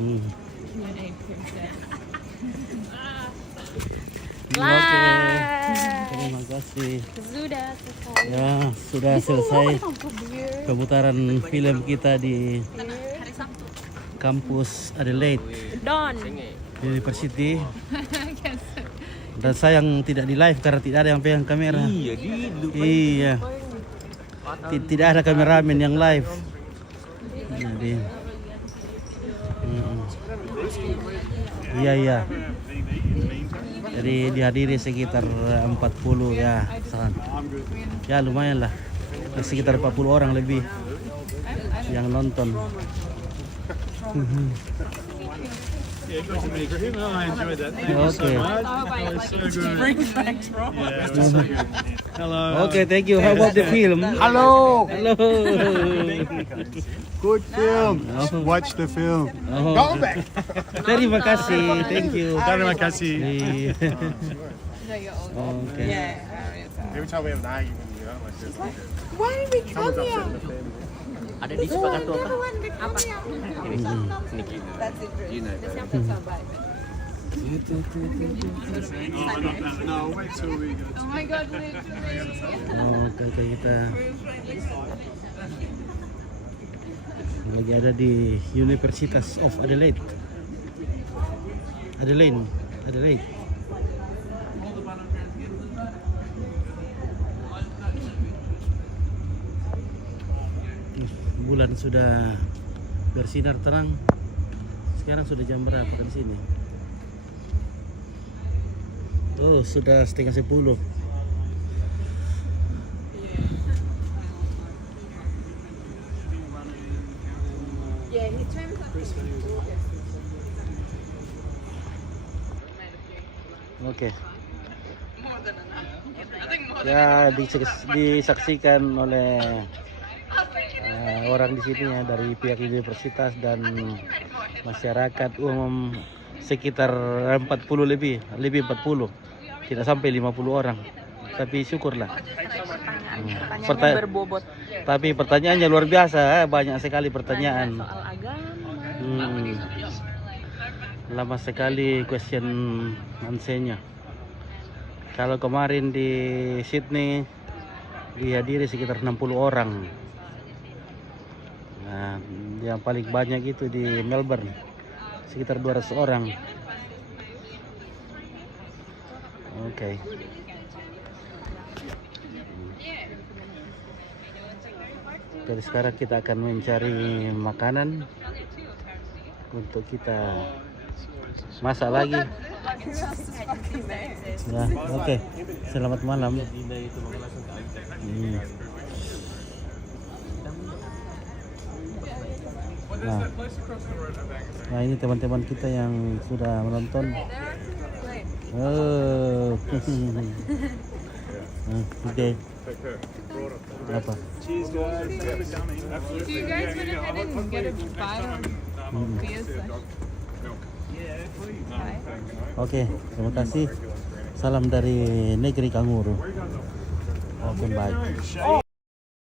Hmm. Q&A princess. Oke, terima kasih. Sudah selesai. Ya, sudah selesai pemutaran film kita di kampus Adelaide Don. University. Dan sayang tidak di live karena tidak ada yang pegang kamera. Iya, Iya. Tidak ada kameramen yang live. Jadi, iya. Jadi dihadiri sekitar 40 ya. Ya lumayan lah. Sekitar 40 orang lebih yang nonton. Yeah, good to meet you. No, I enjoyed that. Thank you so Okay. much. That was so good. Yeah, it was so good. Hello. Okay, thank you. How about the film? Hello. Hello. Good film. Watch the film. Oh. Go back. Terima kasih. Thank you. Terima kasih. Iya. Okay. Every time we have an argument, you know, like this. Why did we come here? Ada di sepakat tuh apa? Apa? That's it. No, wait till we go. Oh my god, wait. Oke, kita lagi ada di Universitas of Adelaide. Adelaide. Bulan sudah bersinar terang. Sekarang sudah jam berapa kan sini? Oh, sudah 9:30. Oke. Ya disaksikan oleh orang di sini ya dari pihak universitas dan masyarakat umum sekitar 40 lebih 40, tidak sampai 50 orang, tapi syukurlah. Pertanyaannya berbobot. Tapi pertanyaannya luar biasa, banyak sekali pertanyaan. Soal agama. Lama sekali question answer-nya. Kalau kemarin di Sydney dihadiri sekitar 60 orang. Nah, yang paling banyak itu di Melbourne, sekitar 200 orang. Oke. Jadi sekarang kita akan mencari makanan untuk kita masak lagi. Ya, oke. Selamat malam. Nah, ini teman-teman kita yang sudah menonton. Oh. Oke. Apa? Do you guys want to head and get a bottle of beer? Oke, terima kasih. Salam dari negeri kanguru. Oke, bye.